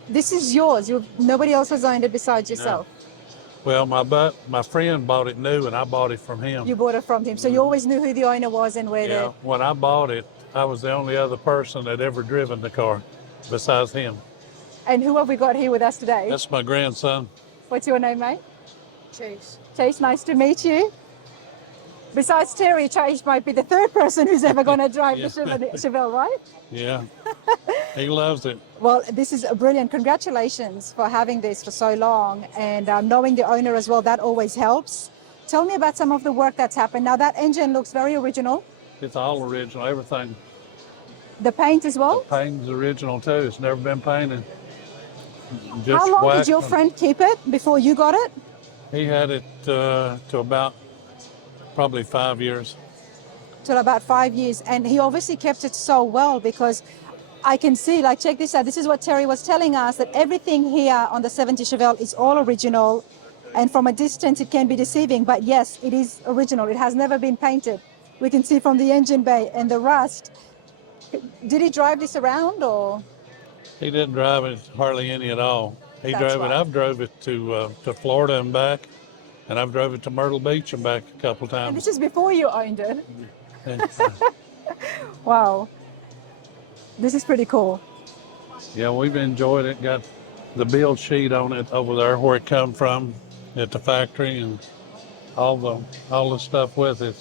this is yours. Nobody else has owned it besides yourself. No. Well, my friend bought it new, and I bought it from him. You bought it from him, so you always knew who the owner was and where. Yeah. When I bought it, I was the only other person that ever driven the car, besides him. And who have we got here with us today? That's my grandson. What's your name, mate? Chase. Chase, nice to meet you. Besides Terry, Chase might be the third person who's ever going to drive the Chevelle, right? Yeah, he loves it. Well, this is brilliant. Congratulations for having this for so long, and knowing the owner as well, that always helps. Tell me about some of the work that's happened. Now that engine looks very original. It's all original, everything. The paint as well? The paint's original too, it's never been painted. Just How long did waxed your friend keep it before you got it? He had it to about probably 5 years. Till about 5 years, and he obviously kept it so well, because I can see, like, check this out. This is what Terry was telling us, that everything here on the 70 Chevelle is all original, and from a distance it can be deceiving, but yes, it is original. It has never been painted. We can see from the engine bay and the rust. Did he drive this around, or? He didn't drive it hardly any at all. He That's drove right. it. I've drove it to Florida and back, and I've drove it to Myrtle Beach and back a couple And times. this is before you owned it. Wow. This is pretty cool. Yeah, we've enjoyed it. Got the build sheet on it over there where it come from at the factory, and all the stuff with it.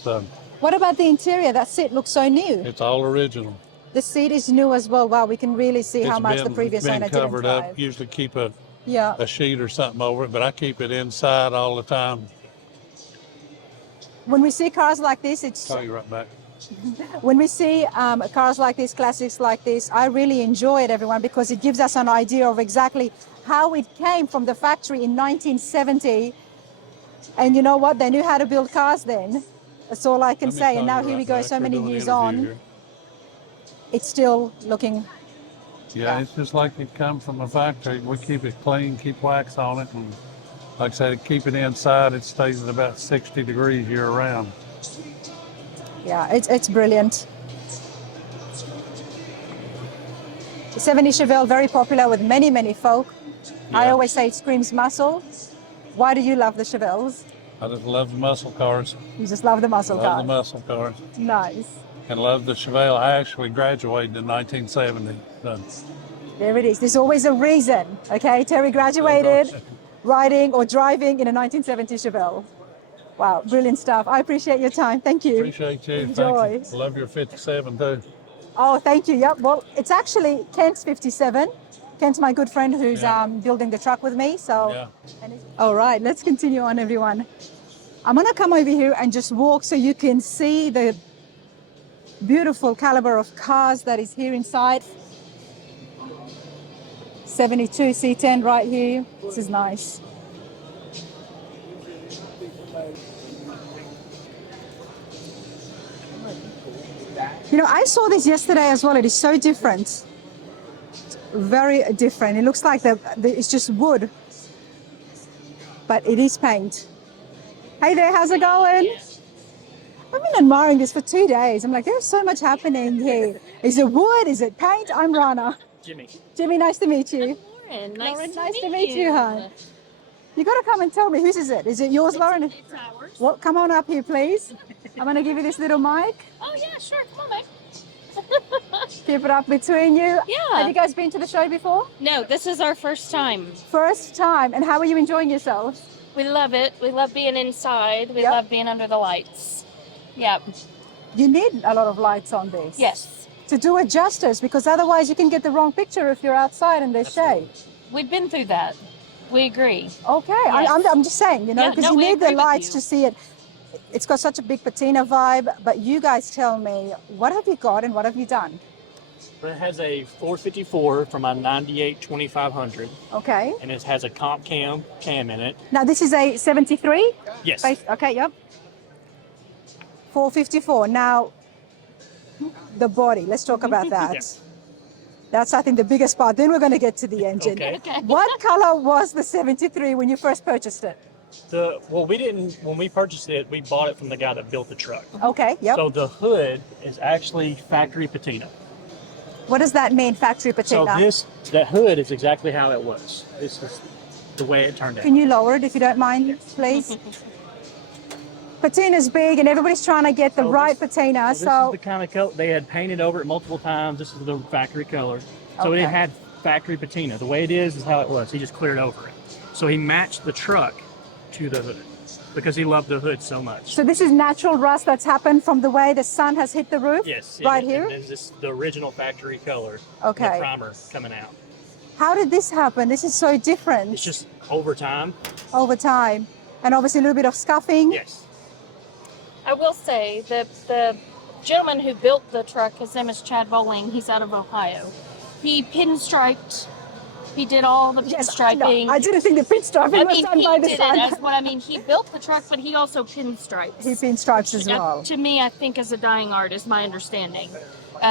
What about the interior? That seat looks so new. It's all original. The seat is new as well. Wow, we can really see how much the previous been owner didn't covered drive. up. Usually keep a Yeah. sheet or something over it, but I keep it inside all the time. When we see cars like this, Call you right back. when we see cars like this, classics like this, I really enjoy it, everyone, because it gives us an idea of exactly how it came from the factory in 1970. And you know what? They knew how to build cars then. That's all I can Let me say. call And now you here we right go, back. so We're many doing an years interview on. here. It's still looking. Yeah, it's just like it come from a factory. We keep it clean, keep wax on it, and like I said, keep it inside. It stays at about 60 degrees year round. Yeah, it's brilliant. The 70 Chevelle, very popular with many, many folk. I Yeah. always say it screams muscle. Why do you love the Chevelles? I just love the muscle cars. You just love the muscle Love car. the muscle cars. Nice. And love the Chevelle. I actually graduated in 1970. So, There it is. There's always a reason. Okay, Terry graduated riding or driving in a 1970 Chevelle. Wow, brilliant stuff. I appreciate your time. Thank you. appreciate you. Enjoy. Thank you. Love your 57 too. Oh, thank you. Yep. Well, it's actually Kent's 57. Ken's my good friend who's building the truck with me. So, Yeah. all right, let's continue on, everyone. I'm gonna come over here and just walk so you can see the beautiful caliber of cars that is here inside. 72 C10 right here. This is nice. You know, I saw this yesterday as well. It is so different. Very different. It looks like it's just wood, but it is paint. Hey there, how's it going? I've been admiring this for 2 days. I'm like, there's so much happening here. Is it wood? Is it paint? I'm Rana. Jimmy. Jimmy, nice to meet you. Lauren, Lauren, nice to meet you, hon. You got to come and tell me whose is it? Is it yours, Lauren? It's ours. Well, come on up here, please. I'm going to give you this little mic. Oh, yeah, sure. Come on, babe. Keep it up between you. Yeah. Have you guys been to the show before? No, this is our first time. First time. And how are you enjoying yourselves? We love it. We love being inside. We love being under the lights. Yep. You need a lot of lights on this. Yes. To do it justice, because otherwise you can get the wrong picture if you're outside and there's shade. We've been through that. We agree. Okay. Yes. I'm just saying, you know, Yeah, because no, you we need the agree with lights you. to see it. It's got such a big patina vibe, but you guys tell me, what have you got and what have you done? It has a 454 from a 98 2500, Okay. and it has a comp cam in it. Now this is a 73? Yes. Okay, yep. 454. Now, the body, let's talk about that. Yeah. That's, I think, the biggest part. Then we're going to get to the engine. Okay. What color was the 73 when you first purchased it? When we purchased it, we bought it from the guy that built the truck. Okay, yep. So the hood is actually factory patina. What does that mean, factory patina? So that hood is exactly how it was. This is the way it turned out. Can you lower it if you don't mind, please? Patina's big and everybody's trying to get the right patina. This is the kind of color they had painted over it multiple times. This is the factory color. So Okay. it had factory patina. The way it is how it was. He just cleared over it. So he matched the truck to the hood because he loved the hood so much. So this is natural rust that's happened from the way the sun has hit the roof? Yes. Right and here? This is the original factory color. Okay. The primer coming out. How did this happen? This is so different. It's just over time. Over time. And obviously a little bit of scuffing. Yes. I will say that the gentleman who built the truck, his name is Chad Bowling. He's out of Ohio. He pinstriped. He did all the pinstriping. No, I didn't think the pinstriping was done by the he sun. did it. That's what I mean. He built the truck, but he also pinstripes. He pinstripes as well. To me, I think as a dying art is my understanding.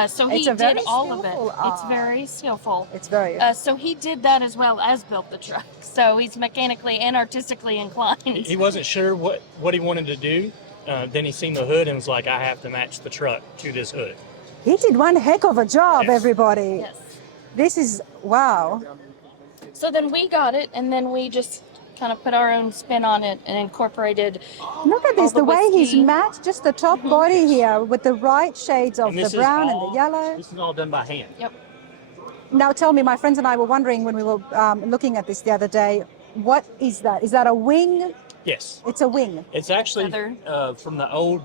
So he It's a did very all of it. skillful It's very skillful. It's very... So he did that as well as built the truck. So he's mechanically and artistically inclined. He wasn't sure what he wanted to do. Then he seen the hood and was like, I have to match the truck to this hood. He did one heck of a job, Yes. everybody. Yes. This is, wow. So then we got it, and then we just kind of put our own spin on it and incorporated. Look at this, all the way he's whiskey. matched just the top body here with the right shades of And the this is brown all- and the yellow. This is all done by hand. Yep. Now tell me, my friends and I were wondering when we were looking at this the other day, what is that? Is that a wing? Yes. It's a wing. It's actually Feather. from the old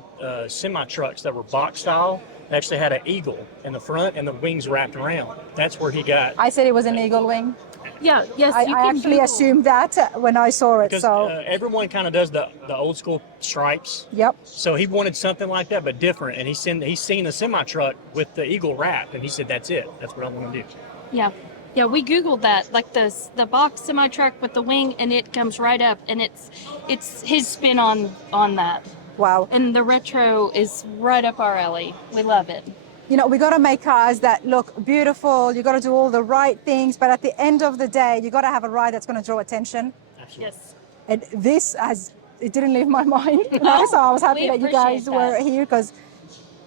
semi trucks that were box style. They actually had an eagle in the front and the wings wrapped around. That's where he got. I said it was an eagle wing. Yeah. Yes. I you can actually Google. assumed that when I saw it. Because So, everyone kind of does the old school stripes. yep. So he wanted something like that, but different. And he's seen a semi truck with the eagle wrap, and he said, "That's it. That's what I want to do." Yeah. Yeah, we Googled that, like the box semi truck with the wing, and it comes right up, and it's his spin on that. Wow. And the retro is right up our alley. We love it. You know, we got to make cars that look beautiful. You got to do all the right things, but at the end of the day, you got to have a ride that's going to draw attention. Absolutely. Yes. And this it didn't leave my mind. You know, so I was happy We that you guys appreciate were that. here because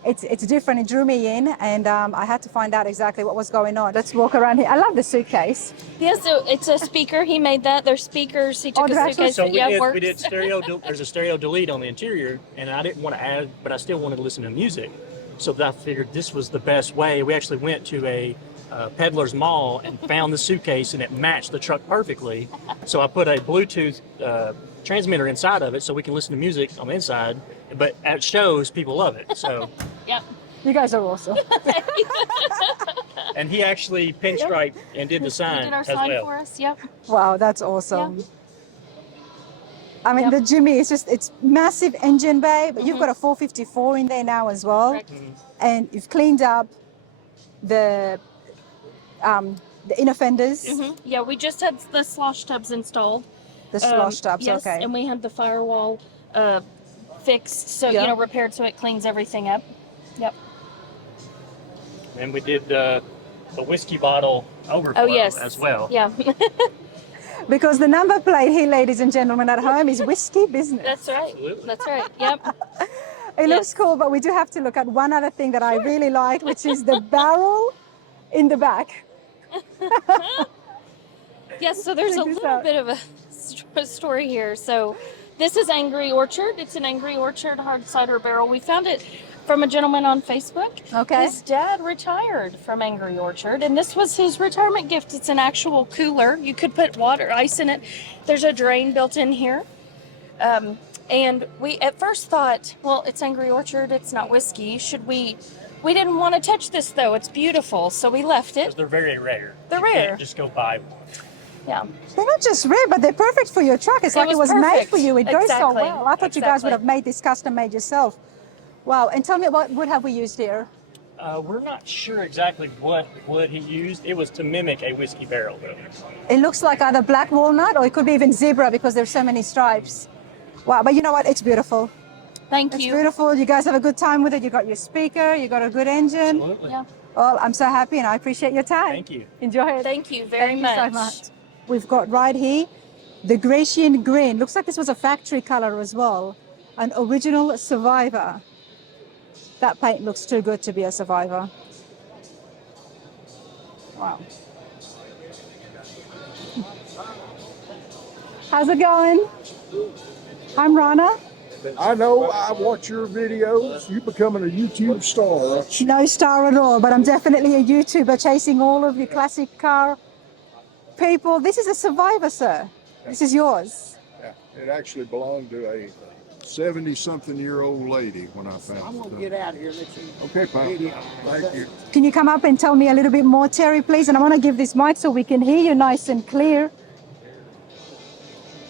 it's different. It drew me in, and I had to find out exactly what was going on. Let's walk around here. I love the suitcase. Yeah, so it's a speaker. He made that. They're speakers. He took they're a actually- suitcase. So that we did works. stereo. There's a stereo delete on the interior, and I didn't want to add, but I still wanted to listen to music. So I figured this was the best way. We actually went to a Peddler's Mall and found the suitcase, and it matched the truck perfectly. So I put a Bluetooth transmitter inside of it, so we can listen to music on the inside. But at shows, people love it. So Yep. You guys are awesome. And he actually pinstriped and did the sign He did our as sign well. for us. Yep. Wow, that's awesome. Yeah. I mean, Yep. the Jimmy is just, it's massive engine bay, but you've got a 454 in there now as well. Correct. And you've cleaned up the inner fenders, Yeah, we just had the slosh tubs installed. the slosh tubs, Yes, okay. and we had the firewall fixed, so Yeah. repaired, so it cleans everything up. Yep. And we did the whiskey bottle overflow as well. Yeah. Because the number plate here, ladies and gentlemen at home, is whiskey business. That's right. Absolutely. That's right. Yep. It looks cool, but we do have to look at one other thing that I really like, which is the barrel in the back. Yes, so there's a Check this little out. bit of a story here. So this is Angry Orchard. It's an Angry Orchard hard cider barrel. We found it from a gentleman on Facebook. Okay. His dad retired from Angry Orchard, and this was his retirement gift. It's an actual cooler. You could put water, ice in it. There's a drain built in here. And we at first thought, well, it's Angry Orchard. It's not whiskey. We didn't want to touch this, though. It's beautiful. So we left Because it. they're very rare. They're You rare. can't just go buy one. Yeah. They're not just rare, but they're perfect for your truck. It's like it was was made perfect. for you. It goes so Exactly. well. I thought you guys would Exactly. have made this custom made yourself. Wow. And tell me, what wood have we used here? We're not sure exactly what wood he used. It was to mimic a whiskey barrel, though. It looks like either black walnut or it could be even zebra because there's so many stripes. Wow. But you know what? It's beautiful. Thank It's you. beautiful. You guys have a good time with it. You got your speaker. You got a good engine. Absolutely. Yeah. Well, I'm so happy and I appreciate your time. Thank you. Enjoy it. Thank you very Thank you so much. We've got right here the Grecian green. Looks like this was a factory color as well. An original Survivor. That paint looks too good to be a Survivor. Wow. How's it going? I'm Rana. I know, I watch your videos. You becoming a YouTube star, aren't you? No star at all, but I'm definitely a YouTuber chasing all of your classic car people. This is a Survivor, sir. This is yours. Yeah, it actually belonged to a 70-something-year-old lady when I found it. I'm gonna get out of here. Let you. Okay, pal. Thank you. Can you come up and tell me a little bit more, Terry, please? And I want to give this mic so we can hear you nice and clear.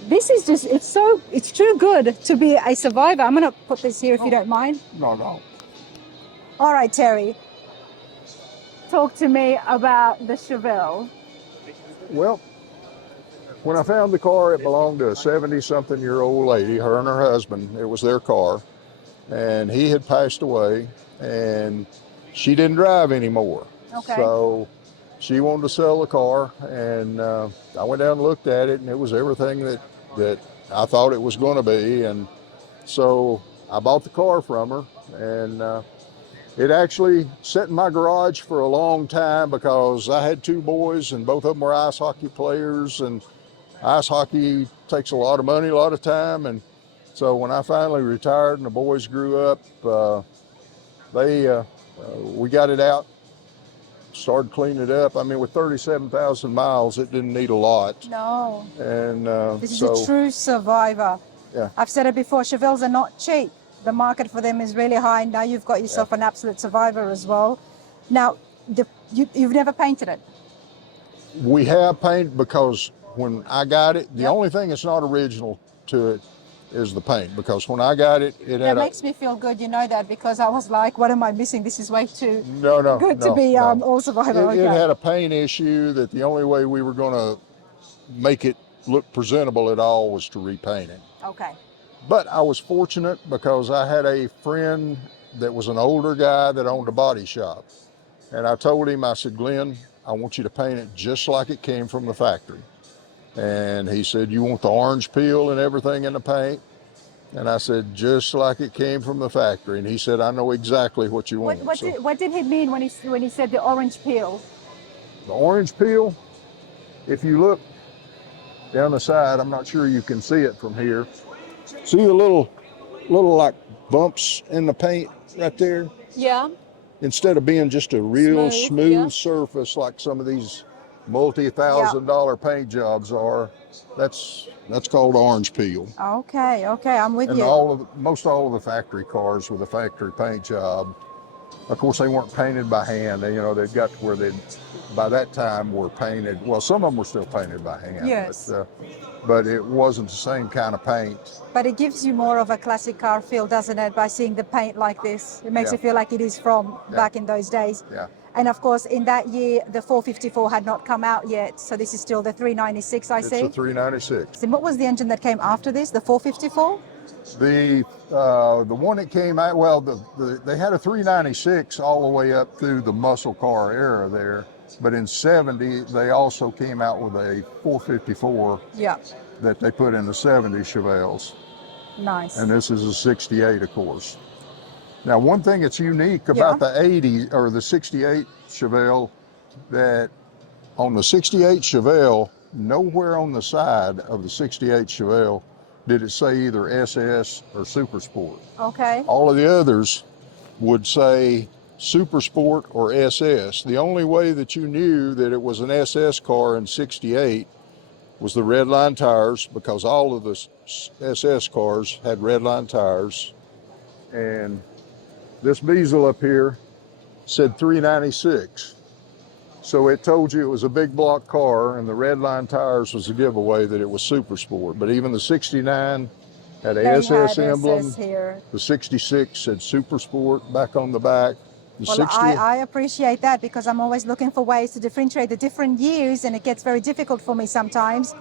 This is just, it's too good to be a Survivor. I'm going to put this here if you don't mind. No. All right, Terry. Talk to me about the Chevelle. Well, when I found the car, it belonged to a 70-something-year-old lady, her and her husband. It was their car. And he had passed away, and she didn't drive anymore. Okay. So she wanted to sell the car, and I went down and looked at it, and it was everything that I thought it was going to be. And so I bought the car from her, and it actually sat in my garage for a long time because I had two boys, and both of them were ice hockey players, and ice hockey takes a lot of money, a lot of time. And so when I finally retired and the boys grew up, we got it out, started cleaning it up. I mean, with 37,000 miles, it didn't need a lot. No. And This is so, a true Survivor. Yeah. I've said it before, Chevelles are not cheap. The market for them is really high. Now you've got yourself an absolute Survivor as well. Now, you've never painted it? we have paint because when I got it, the only thing that's not original to it is the paint, because when I got it, it That had makes me feel good, you know that, because I was like, what am I missing? This is way too no, good to be all Survivor. It had a paint issue that the only way we were going to make it look presentable at all was to repaint it. Okay. But I was fortunate because I had a friend that was an older guy that owned a body shop. And I told him, I said, Glenn, I want you to paint it just like it came from the factory. And he said, you want the orange peel and everything in the paint? And I said, just like it came from the factory. And he said, I know exactly what you want. What did he mean when he said the orange peel? The orange peel, if you look down the side, I'm not sure you can see it from here. See the little like bumps in the paint right there? Yeah. Instead of being just a real smooth yeah. surface like some of these multi-thousand-dollar paint jobs are, that's called orange peel. Okay, I'm with And you. most all of the factory cars with a factory paint job Of course, they weren't painted by hand. They, they got to where they, by that time, were painted. Well, some of them were still painted by hand. Yes. But it wasn't the same kind of paint. But it gives you more of a classic car feel, doesn't it, by seeing the paint like this? It makes Yeah. you feel like it is from back in those days. Yeah. And of course, in that year, the 454 had not come out yet. So this is still the 396, I see. It's a 396. And what was the engine that came after this, the 454? The one that came out, well, they had a 396 all the way up through the muscle car era there. But in 70, they also came out with a 454 Yeah. that they put in the 70 Chevelles. Nice. And this is a 68, of course. Now, one thing that's unique about the 80 or the 68 Chevelle, that on the 68 Chevelle, nowhere on the side of the 68 Chevelle did it say either SS or Super Sport. Okay. All of the others would say Super Sport or SS. The only way that you knew that it was an SS car in 68 was the red line tires, because all of the SS cars had red line tires. And this bezel up here said 396. So it told you it was a big block car, and the red line tires was a giveaway that it was Super Sport. But even the 69 had a SS emblem. SS here. The 66 said Super Sport back on the back. The Well, I appreciate that, because I'm always looking for ways to differentiate the different years, and it gets very difficult for me sometimes.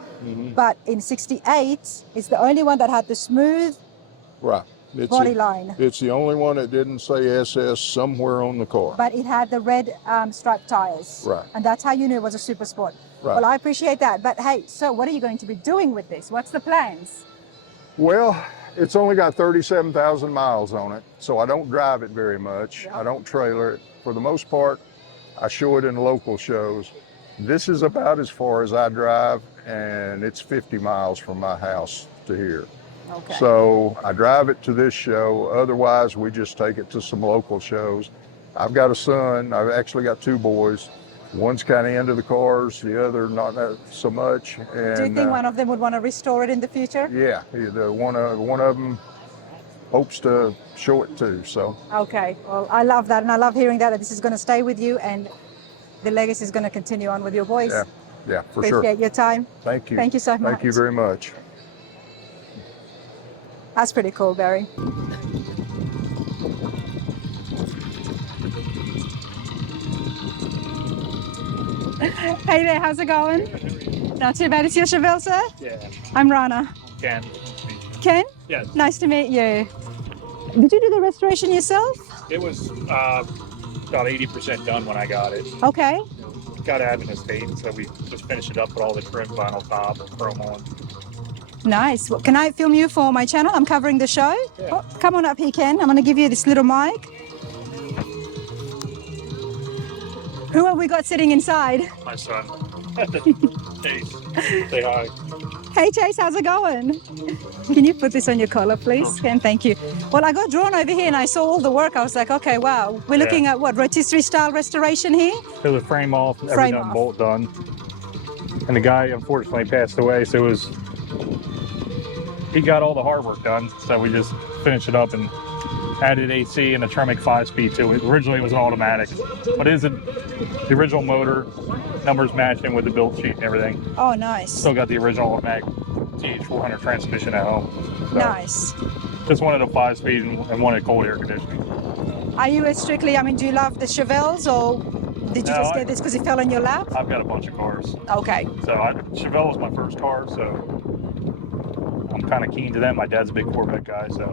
But in 68, it's the only one that had the smooth right. body line. It's the only one that didn't say SS somewhere on the car. But it had the red striped tires. Right. And that's how you knew it was a Super Sport. Right. Well, I appreciate that. But hey, so what are you going to be doing with this? What's the plans? Well, it's only got 37,000 miles on it, so I don't drive it very much. I don't trailer it. For the most part, I show it in local shows. This is about as far as I drive, and it's 50 miles from my house to here. Okay. So I drive it to this show. Otherwise, we just take it to some local shows. I've got a son. I've actually got two boys. One's kind of into the cars, the other not so much. And, do you think one of them would want to restore it in the future? Yeah, one of them hopes to show it too. So. Okay. Well, I love that, and I love hearing that this is going to stay with you, and the legacy is going to continue on with your boys. Yeah, for sure. Appreciate your time. Thank you. Thank you so much. Thank you very much. That's pretty cool, Barry. Hey there, how's it going? Not too bad. It's your Chevelle, sir? Yeah. I'm Rana. Ken. Ken? Yes. Nice to meet you. Did you do the restoration yourself? It was about 80% done when I got it. Okay. Got to have an estate, so we just finished it up with all the trim, vinyl top, and chrome on. Nice. Well, can I film you for my channel? I'm covering the show. Yeah. Oh, come on up here, Ken. I'm going to give you this little mic. Who have we got sitting inside? My son. Chase. Say hi. Hey, Chase, how's it going? Can you put this on your collar, please? Ken, thank you. Well, I got drawn over here and I saw all the work. I was like, okay, wow. We're looking at what, rotisserie style restoration here? It was frame off, Frame every off. bolt done. And the guy unfortunately passed away, so he got all the hard work done. So we just finished it up and added AC and a Tremec 5-speed to it. Originally it was an automatic, but it is the original motor, numbers matching with the build sheet and everything. Oh, nice. Still got the original automatic TH400 transmission at home. So Nice. just wanted a 5-speed and wanted cold air conditioning. Are you strictly, do you love the Chevelles, or did you No, just get this because it fell in your lap? I've got a bunch of cars. Okay. So Chevelle was my first car, so I'm kind of keen to them. My dad's a big Corvette guy, so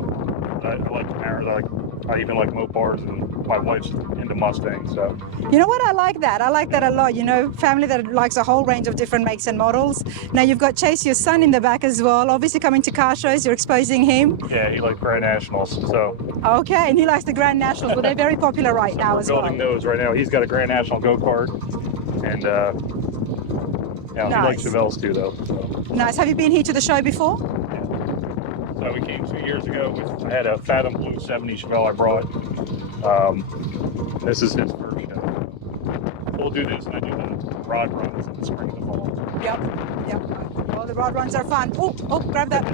I like Camaros. I even like Mopars, and my wife's into Mustangs. So You know what? I like that. I like that a lot. Family that likes a whole range of different makes and models. Now you've got Chase, your son, in the back as well. Obviously coming to car shows, you're exposing him. yeah, he likes Grand Nationals. So Okay, and he likes the Grand Nationals, but they're very popular right now we're as well. building those right now. He's got a Grand National go-kart, and he likes Chevelles too, though. So. Nice. Have you been here to the show before? So we came 2 years ago. I had a Fathom Blue 70 Chevelle I brought. This is his first show. We'll do this, and I do the rod runs in the spring and the fall. Yep. Well, the rod runs are fun. Oh, grab that.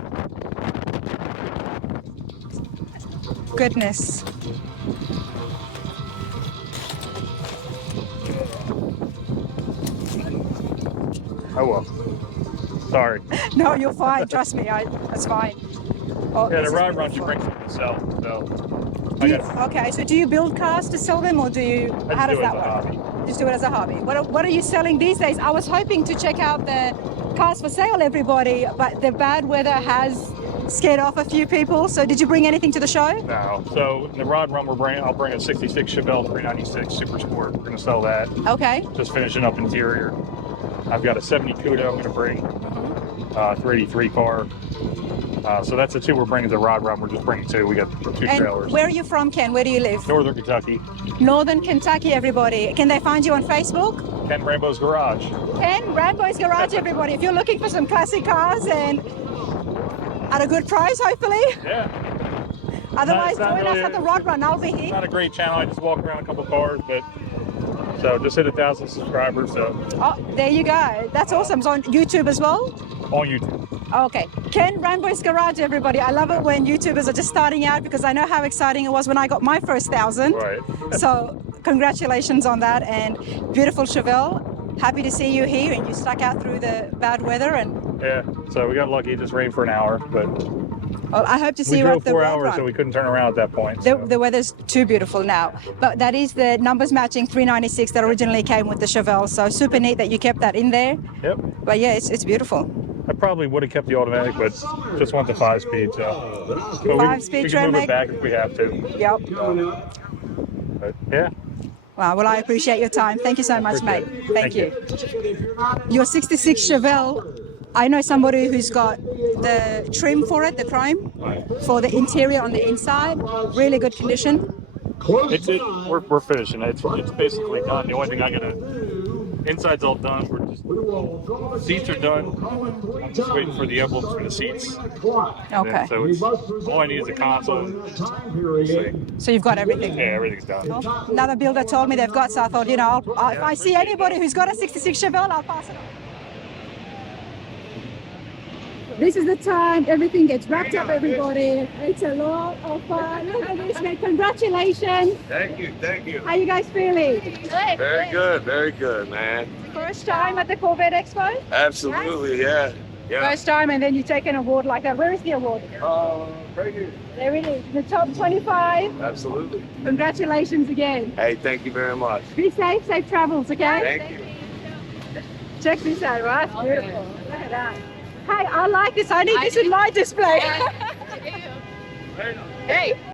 Goodness. Oh well. Sorry. No, you're fine. Trust me, that's fine. Oh, Yeah, this the is rod run she beautiful. brings to sell. So Do you, okay, so do you build cars to sell them, or do you? How does do it that as a work? hobby. Just do it as a hobby. What are you selling these days? I was hoping to check out the cars for sale, everybody, but the bad weather has scared off a few people. So did you bring anything to the show? No. So in the rod run I'll bring a 66 Chevelle 396 Super Sport. We're gonna sell that. Okay. Just finishing up interior. I've got a 70 Cuda I'm gonna bring. 383 car. So that's the two we're bringing to Rod Run. We're just bringing two. We got two And trailers. where are you from, Ken? Where do you live? Northern Kentucky. Northern Kentucky, everybody. Can they find you on Facebook? Ken Rambo's Garage. Ken Rambo's Garage, everybody. If you're looking for some classic cars and at a good price, hopefully. Yeah. Otherwise, join us at the Rod Run. I'll be here. Not a great channel. I just walk around a couple cars, but so just hit 1,000 subscribers. So. Oh, there you go. That's awesome. It's on YouTube as well? On YouTube. Okay. Ken Rambo's Garage, everybody. I love it when YouTubers are just starting out because I know how exciting it was when I got my first 1,000. Right. So congratulations on that, and beautiful Chevelle. Happy to see you here, and you stuck out through the bad weather. And yeah, so we got lucky. It just rained for an hour, but well, I hope to see you drove at the 4 Rod hours, Run. so we couldn't turn around at that point. The weather's too beautiful now, but that is the numbers matching 396 that originally came with the Chevelle. So super neat that you kept that in there. Yep. But yeah, it's beautiful. I probably would have kept the automatic, but just want the 5-speed. So but 5-speed we can move Tremec. it back if we have to. Yep. But yeah. Wow, well, I appreciate your time. Thank you so much, mate. Thank you. Your 66 Chevelle, I know somebody who's got the trim for it, the chrome, for the interior on the inside. Really good condition. We're finishing it. It's basically done. The only thing I gotta, inside's all done. Seats are done. I'm just waiting for the emblems for the seats. Okay. So all I need is a console. So you've got everything? Yeah, everything's done. Well, another builder told me they've got, so I thought, if I see anybody who's got a 66 Chevelle, I'll pass it on. This is the time everything gets wrapped up, everybody. It's a lot of fun. Look at this, man. Congratulations. Thank you, thank you. How you guys feeling? Very good, man. First time at the Corvette Expo? Absolutely, yeah. First time, and then you take an award like that. Where is the award? Right here. There it is, the top 25. Absolutely. Congratulations again. Hey, thank you very much. Be safe, safe travels, okay? Thank you. Check this out, right? It's beautiful. Look at that. Hey, I like this. I need this in my display. Hey.